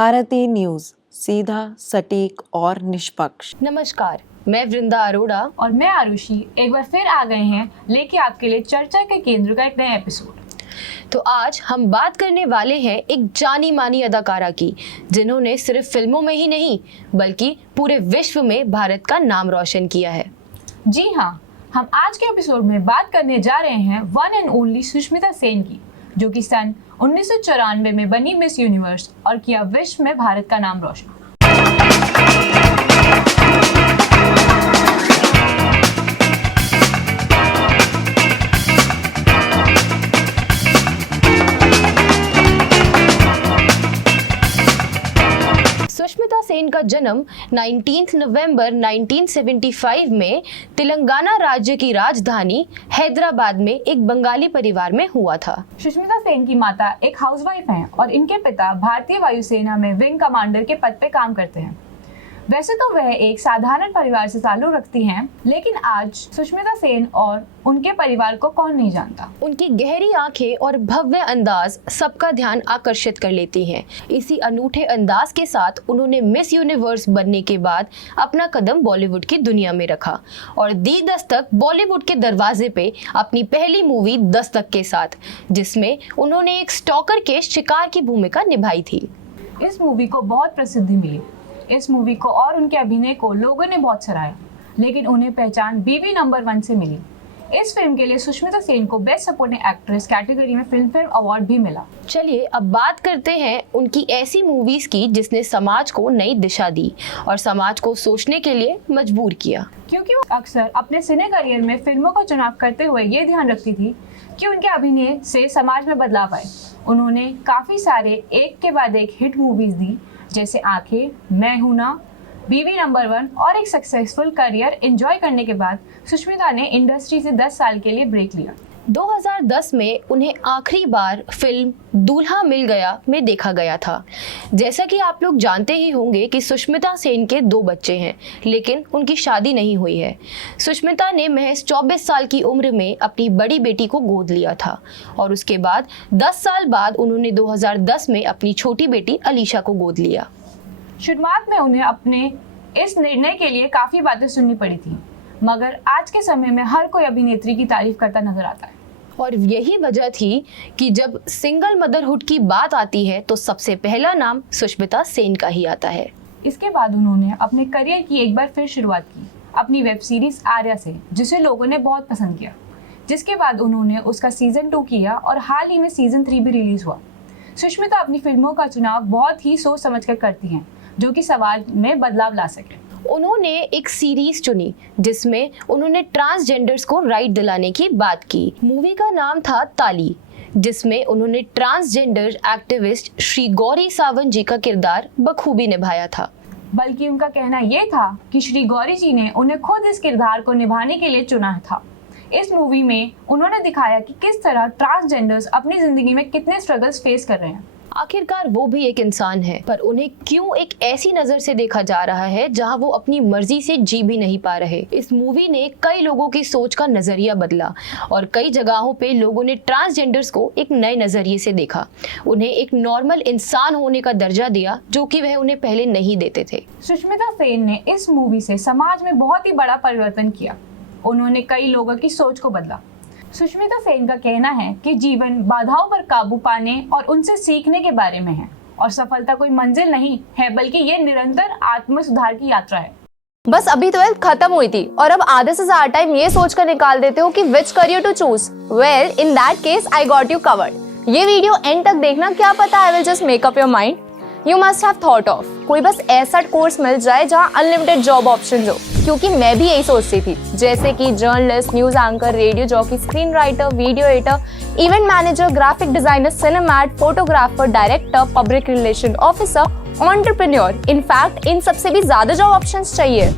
Bharti news, सीधा, सटीक और निष्पक्ष। नमस्कार, मैं वृंदा अरोड़ा और मैं आरुषि एक बार फिर आ गए हैं लेके आपके लिए चर्चा के केंद्र का एक नया एपिसोड। तो आज हम बात करने वाले हैं एक जानी मानी अदाकारा की, जिन्होंने सिर्फ फिल्मों में ही नहीं बल्कि पूरे विश्व में भारत का नाम रोशन किया है। जी हाँ, हम आज के एपिसोड में बात करने जा रहे हैं one and only Sushmita Sen की, जो कि सन 1994 में बनी मिस यूनिवर्स और किया विश्व में भारत का नाम रोशन। सुष्मिता सेन का जन्म 19 नवंबर 1975 में तेलंगाना राज्य की राजधानी हैदराबाद में एक बंगाली परिवार में हुआ था। सुष्मिता सेन की माता एक हाउसवाइफ हैं और इनके पिता भारतीय वायुसेना में विंग कमांडर के पद पे काम करते हैं। वैसे तो वह एक साधारण परिवार से ताल्लुक रखती हैं, लेकिन आज सुष्मिता सेन और उनके परिवार को कौन नहीं जानता। उनकी गहरी आंखें और भव्य अंदाज सबका ध्यान आकर्षित कर लेती हैं। इसी अनूठे अंदाज के साथ उन्होंने मिस यूनिवर्स बनने के बाद अपना कदम बॉलीवुड की दुनिया में रखा और दी दस्तक बॉलीवुड के दरवाजे पे अपनी पहली मूवी दस्तक के साथ, जिसमें उन्होंने एक स्टॉकर के शिकार की भूमिका निभाई थी। इस मूवी को बहुत प्रसिद्धि मिली। इस मूवी को और उनके अभिनय को लोगों ने बहुत सराहा, लेकिन उन्हें पहचान बीवी नंबर 1 से मिली। इस फिल्म के लिए सुष्मिता सेन को बेस्ट सपोर्टिंग एक्ट्रेस कैटेगरी में फिल्म फेयर अवार्ड भी मिला। चलिए अब बात करते हैं उनकी ऐसी मूवीज की जिसने समाज को नई दिशा दी और समाज को सोचने के लिए मजबूर किया। क्योंकि वो अक्सर अपने सिने करियर में फिल्मों का चुनाव करते हुए ये ध्यान रखती थी कि उनके अभिनय से समाज में बदलाव आए। उन्होंने काफी सारे एक के बाद एक हिट मूवीज दी, जैसे आंखें, मैं हूं ना, बीवी नंबर 1 और एक सक्सेसफुल करियर एंजॉय करने के बाद सुष्मिता ने इंडस्ट्री से 10 साल के लिए ब्रेक लिया। 2010 में उन्हें आखिरी बार फिल्म दूल्हा मिल गया में देखा गया था। जैसा कि आप लोग जानते ही होंगे कि सुष्मिता सेन के 2 बच्चे हैं, लेकिन उनकी शादी नहीं हुई है। सुष्मिता ने महज 24 साल की उम्र में अपनी बड़ी बेटी को गोद लिया था और उसके बाद 10 साल बाद उन्होंने 2010 में अपनी छोटी बेटी अलीशा को गोद लिया। शुरुआत में उन्हें अपने इस निर्णय के लिए काफी बातें सुननी पड़ी थी, मगर आज के समय में हर कोई अभिनेत्री की तारीफ करता नजर आता है। और यही वजह थी कि जब सिंगल मदरहुड की बात आती है तो सबसे पहला नाम सुष्मिता सेन का ही आता है। इसके बाद उन्होंने अपने करियर की एक बार फिर शुरुआत की अपनी वेब सीरीज आर्या से, जिसे लोगों ने बहुत पसंद किया। जिसके बाद उन्होंने उसका सीजन 2 किया और हाल ही में सीजन 3 भी रिलीज हुआ। सुष्मिता अपनी फिल्मों का चुनाव बहुत ही सोच समझ कर करती हैं, जो कि समाज में बदलाव ला सके। उन्होंने एक सीरीज चुनी जिसमें उन्होंने ट्रांसजेंडर्स को राइट दिलाने की बात की। मूवी का नाम था ताली, जिसमें उन्होंने ट्रांसजेंडर एक्टिविस्ट श्री गौरी सावंत जी का किरदार बखूबी निभाया था। बल्कि उनका कहना यह था कि श्री गौरी जी ने उन्हें खुद इस किरदार को निभाने के लिए चुना था। इस मूवी में उन्होंने दिखाया कि किस तरह ट्रांसजेंडर्स अपनी जिंदगी में कितने स्ट्रगल्स फेस कर रहे हैं। आखिरकार वो भी एक इंसान है, पर उन्हें क्यों एक ऐसी नजर से देखा जा रहा है जहां वो अपनी मर्जी से जी भी नहीं पा रहे। इस मूवी ने कई लोगों की सोच का नजरिया बदला और कई जगहों पे लोगों ने ट्रांसजेंडर्स को एक नए नजरिए से देखा, उन्हें एक नॉर्मल इंसान होने का दर्जा दिया जो कि वह उन्हें पहले नहीं देते थे। सुष्मिता सेन ने इस मूवी से समाज में बहुत ही बड़ा परिवर्तन किया। उन्होंने कई लोगों की सोच को बदला। सुष्मिता सेन का कहना है कि जीवन बाधाओं पर काबू पाने और उनसे सीखने के बारे में है और सफलता कोई मंजिल नहीं है, बल्कि ये निरंतर आत्म सुधार की यात्रा है। बस अभी 12th खत्म हुई थी और अब आधे से ज्यादा टाइम ये सोचकर निकाल देते हो कि which career to choose. Well, in that case I got you covered. ये वीडियो एंड तक देखना, क्या पता I will just make up your mind. You must have thought of कोई बस ऐसा कोर्स मिल जाए जहां अनलिमिटेड जॉब ऑप्शंस हो, क्योंकि मैं भी यही सोचती थी, जैसे कि journalist, news anchor, radio jockey, screen writer, video editor, event manager, graphic designer, सिनेमैट, photographer, director, public relation officer, entrepreneur. In fact इन सबसे भी ज्यादा जॉब ऑप्शंस चाहिए।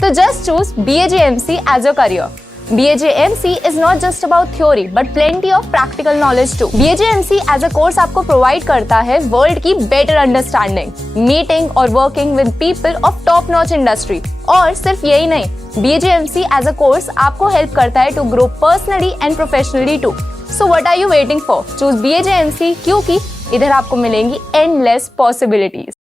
तो just choose BAJMC as your career. BAJMC is not just about theory but plenty of practical knowledge too. BAJMC as a course आपको provide करता है world की better understanding, meeting और working with people of top notch industry. और सिर्फ यही नहीं, BAJMC as a course आपको help करता है to grow personally and professionally too. So what are you waiting for? Choose BAJMC क्योंकि इधर आपको मिलेंगी endless possibilities.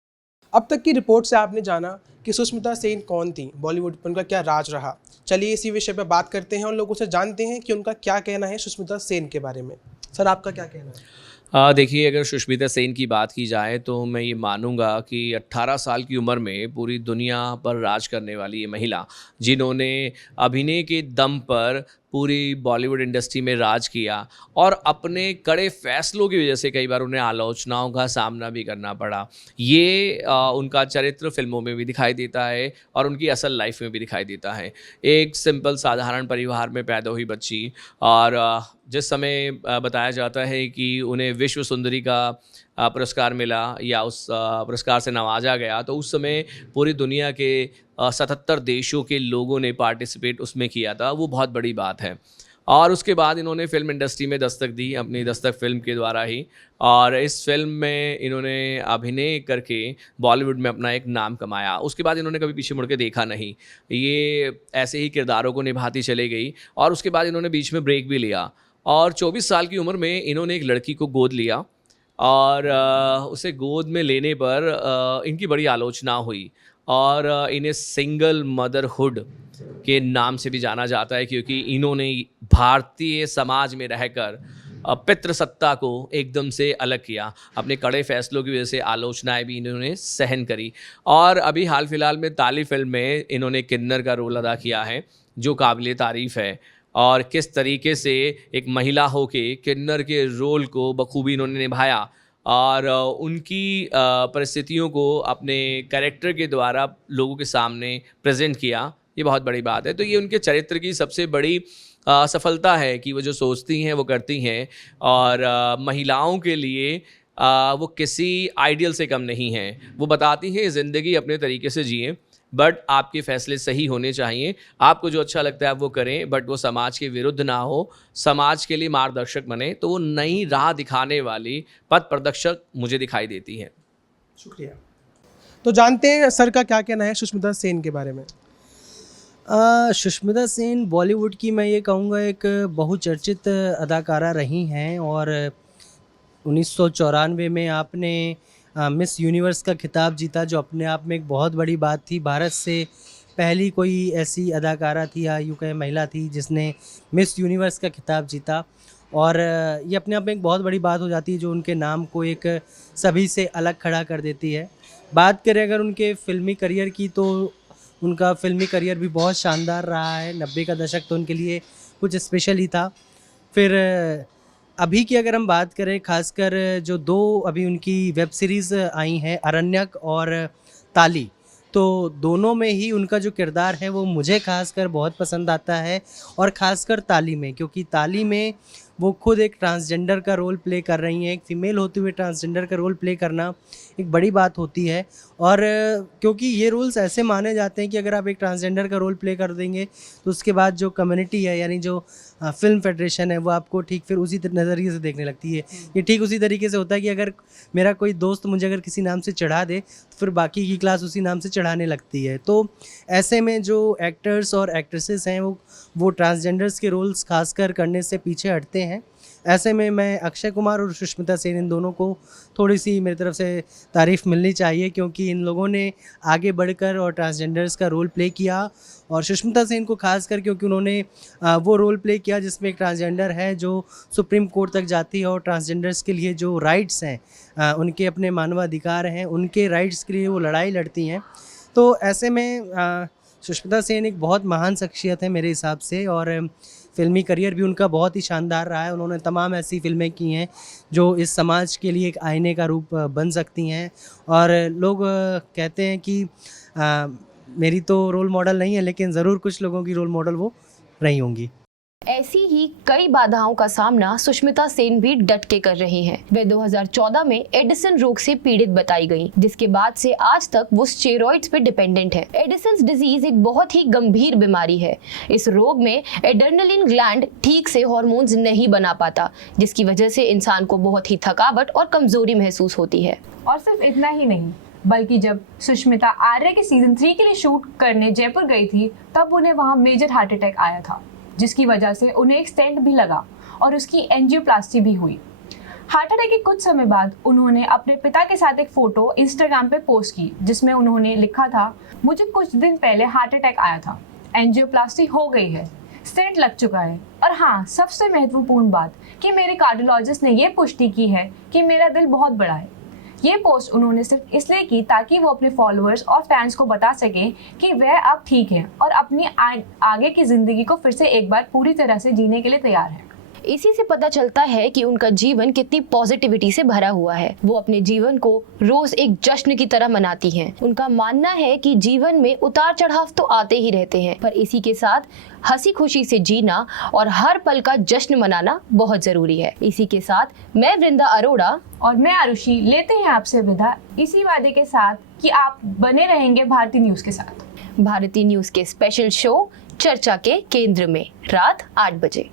अब तक की रिपोर्ट से आपने जाना कि सुष्मिता सेन कौन थी, बॉलीवुड पर उनका क्या राज रहा। चलिए इसी विषय पर बात करते हैं और लोगों से जानते हैं कि उनका क्या कहना है सुष्मिता सेन के बारे में। सर, आपका क्या कहना है? देखिए, अगर सुष्मिता सेन की बात की जाए तो मैं ये मानूंगा कि 18 साल की उम्र में पूरी दुनिया पर राज करने वाली ये महिला, जिन्होंने अभिनय के दम पर पूरी बॉलीवुड इंडस्ट्री में राज किया और अपने कड़े फैसलों की वजह से कई बार उन्हें आलोचनाओं का सामना भी करना पड़ा। ये उनका चरित्र फिल्मों में भी दिखाई देता है और उनकी असल लाइफ में भी दिखाई देता है। एक सिंपल साधारण परिवार में पैदा हुई बच्ची, और जिस समय बताया जाता है कि उन्हें विश्व सुंदरी का पुरस्कार मिला या उस पुरस्कार से नवाजा गया, तो उस समय पूरी दुनिया के 77 देशों के लोगों ने पार्टिसिपेट उसमें किया था। वो बहुत बड़ी बात है। और उसके बाद इन्होंने फिल्म इंडस्ट्री में दस्तक दी अपनी दस्तक फिल्म के द्वारा ही, और इस फिल्म में इन्होंने अभिनय करके बॉलीवुड में अपना एक नाम कमाया। उसके बाद इन्होंने कभी पीछे मुड़ के देखा नहीं, ये ऐसे ही किरदारों को निभाती चली गई। और उसके बाद इन्होंने बीच में ब्रेक भी लिया और 24 साल की उम्र में इन्होंने एक लड़की को गोद लिया, और उसे गोद में लेने पर इनकी बड़ी आलोचना हुई और इन्हें सिंगल मदरहुड के नाम से भी जाना जाता है, क्योंकि इन्होंने भारतीय समाज में रहकर पितृसत्ता को एकदम से अलग किया। अपने कड़े फैसलों की वजह से आलोचनाएं भी इन्होंने सहन करी। और अभी हाल फिलहाल में ताली फिल्म में इन्होंने किन्नर का रोल अदा किया है, जो काबिल तारीफ़ है। और किस तरीके से एक महिला होके किन्नर के रोल को बखूबी इन्होंने निभाया और उनकी परिस्थितियों को अपने कैरेक्टर के द्वारा लोगों के सामने प्रेजेंट किया, ये बहुत बड़ी बात है। तो ये उनके चरित्र की सबसे बड़ी सफलता है कि वो जो सोचती हैं वो करती हैं, और महिलाओं के लिए वो किसी आइडियल से कम नहीं हैं। वो बताती हैं ज़िंदगी अपने तरीके से जिए, बट आपके फैसले सही होने चाहिए। आपको जो अच्छा लगता है आप वो करें, बट वो समाज के विरुद्ध ना हो, समाज के लिए मार्गदर्शक बने। तो वो नई राह दिखाने वाली पथ प्रदर्शक मुझे दिखाई देती है। शुक्रिया। तो जानते हैं सर का क्या कहना है सुष्मिता सेन के बारे में। सुष्मिता सेन बॉलीवुड की मैं ये कहूँगा एक बहुचर्चित अदाकारा रही हैं, और 1994 में आपने मिस यूनिवर्स का खिताब जीता, जो अपने आप में एक बहुत बड़ी बात थी। भारत से पहली कोई ऐसी अदाकारा थी या यूँ कहें महिला थी जिसने मिस यूनिवर्स का खिताब जीता, और ये अपने आप में एक बहुत बड़ी बात हो जाती है, जो उनके नाम को एक सभी से अलग खड़ा कर देती है। बात करें अगर उनके फ़िल्मी करियर की, तो उनका फ़िल्मी करियर भी बहुत शानदार रहा है। 90 का दशक तो उनके लिए कुछ स्पेशल ही था। फिर अभी की अगर हम बात करें, खासकर जो 2 अभी उनकी वेब सीरीज़ आई हैं, अरण्यक और ताली, तो दोनों में ही उनका जो किरदार है वो मुझे खासकर बहुत पसंद आता है। और ख़ासकर ताली में, क्योंकि ताली में वो खुद एक ट्रांसजेंडर का रोल प्ले कर रही हैं। एक फ़ीमेल होते हुए ट्रांसजेंडर का रोल प्ले करना एक बड़ी बात होती है, और क्योंकि ये रोल्स ऐसे माने जाते हैं कि अगर आप एक ट्रांसजेंडर का रोल प्ले कर देंगे तो उसके बाद जो कम्युनिटी है, यानी जो फिल्म फेडरेशन है, वो आपको ठीक फिर उसी नज़रिए से देखने लगती है। ये ठीक उसी तरीके से होता है कि अगर मेरा कोई दोस्त मुझे अगर किसी नाम से चढ़ा दे तो फिर बाकी की क्लास उसी नाम से चढ़ाने लगती है। तो ऐसे में जो एक्टर्स और एक्ट्रेसेस हैं वो ट्रांसजेंडर्स के रोल्स खासकर करने से पीछे हटते हैं। ऐसे में मैं अक्षय कुमार और सुष्मिता सेन, इन दोनों को थोड़ी सी मेरी तरफ से तारीफ़ मिलनी चाहिए, क्योंकि इन लोगों ने आगे बढ़कर और ट्रांसजेंडर्स का रोल प्ले किया। और सुष्मिता सेन को खासकर क्योंकि उन्होंने वो रोल प्ले किया जिसमें एक ट्रांसजेंडर है जो सुप्रीम कोर्ट तक जाती है, और ट्रांसजेंडर्स के लिए जो राइट्स हैं, उनके अपने मानवाधिकार हैं, उनके राइट्स के लिए वो लड़ाई लड़ती हैं। तो ऐसे में सुष्मिता सेन एक बहुत महान शख्सियत है मेरे हिसाब से, और फ़िल्मी करियर भी उनका बहुत ही शानदार रहा है। उन्होंने तमाम ऐसी फ़िल्में की हैं जो इस समाज के लिए एक आईने का रूप बन सकती हैं। और लोग कहते हैं कि मेरी तो रोल मॉडल नहीं है, लेकिन ज़रूर कुछ लोगों की रोल मॉडल वो रही होंगी। ऐसी ही कई बाधाओं का सामना सुष्मिता सेन भी डट के कर रही हैं। वे 2014 में एडिसन रोग से पीड़ित बताई गईं, जिसके बाद से आज तक वो स्टेरॉइड्स पे डिपेंडेंट है। एडिसन्स डिजीज एक बहुत ही गंभीर बीमारी है। इस रोग में एड्रेनलिन ग्लैंड ठीक से हार्मोन्स नहीं बना पाता, जिसकी वजह से इंसान को बहुत ही थकावट और कमजोरी महसूस होती है। और सिर्फ इतना ही नहीं, बल्कि जब सुष्मिता आर्य के सीजन 3 के लिए शूट करने जयपुर गई थी, तब उन्हें वहां मेजर हार्ट अटैक आया था, जिसकी वजह से उन्हें एक स्टेंट भी लगा और उसकी एंजियोप्लास्टी भी हुई। हार्ट अटैक के कुछ समय बाद उन्होंने अपने पिता के साथ एक फोटो इंस्टाग्राम पे पोस्ट की, जिसमें उन्होंने लिखा था, मुझे कुछ दिन पहले हार्ट अटैक आया था, एंजियोप्लास्टी हो गई है, स्टेंट लग चुका है, और हाँ, सबसे महत्वपूर्ण बात कि मेरे कार्डियोलॉजिस्ट ने ये पुष्टि की है कि मेरा दिल बहुत बड़ा है। ये पोस्ट उन्होंने सिर्फ इसलिए की ताकि वो अपने फॉलोअर्स और फैंस को बता सकें कि वह अब ठीक है और अपनी आगे की ज़िंदगी को फिर से एक बार पूरी तरह से जीने के लिए तैयार है। इसी से पता चलता है कि उनका जीवन कितनी पॉजिटिविटी से भरा हुआ है। वो अपने जीवन को रोज एक जश्न की तरह मनाती हैं। उनका मानना है कि जीवन में उतार चढ़ाव तो आते ही रहते हैं, पर इसी के साथ हंसी खुशी से जीना और हर पल का जश्न मनाना बहुत जरूरी है। इसी के साथ मैं वृंदा अरोड़ा और मैं आरुषि लेते हैं आपसे विदा, इसी वादे के साथ कि आप बने रहेंगे भारतीय न्यूज के साथ। भारतीय न्यूज के स्पेशल शो चर्चा के केंद्र में रात 8 बजे।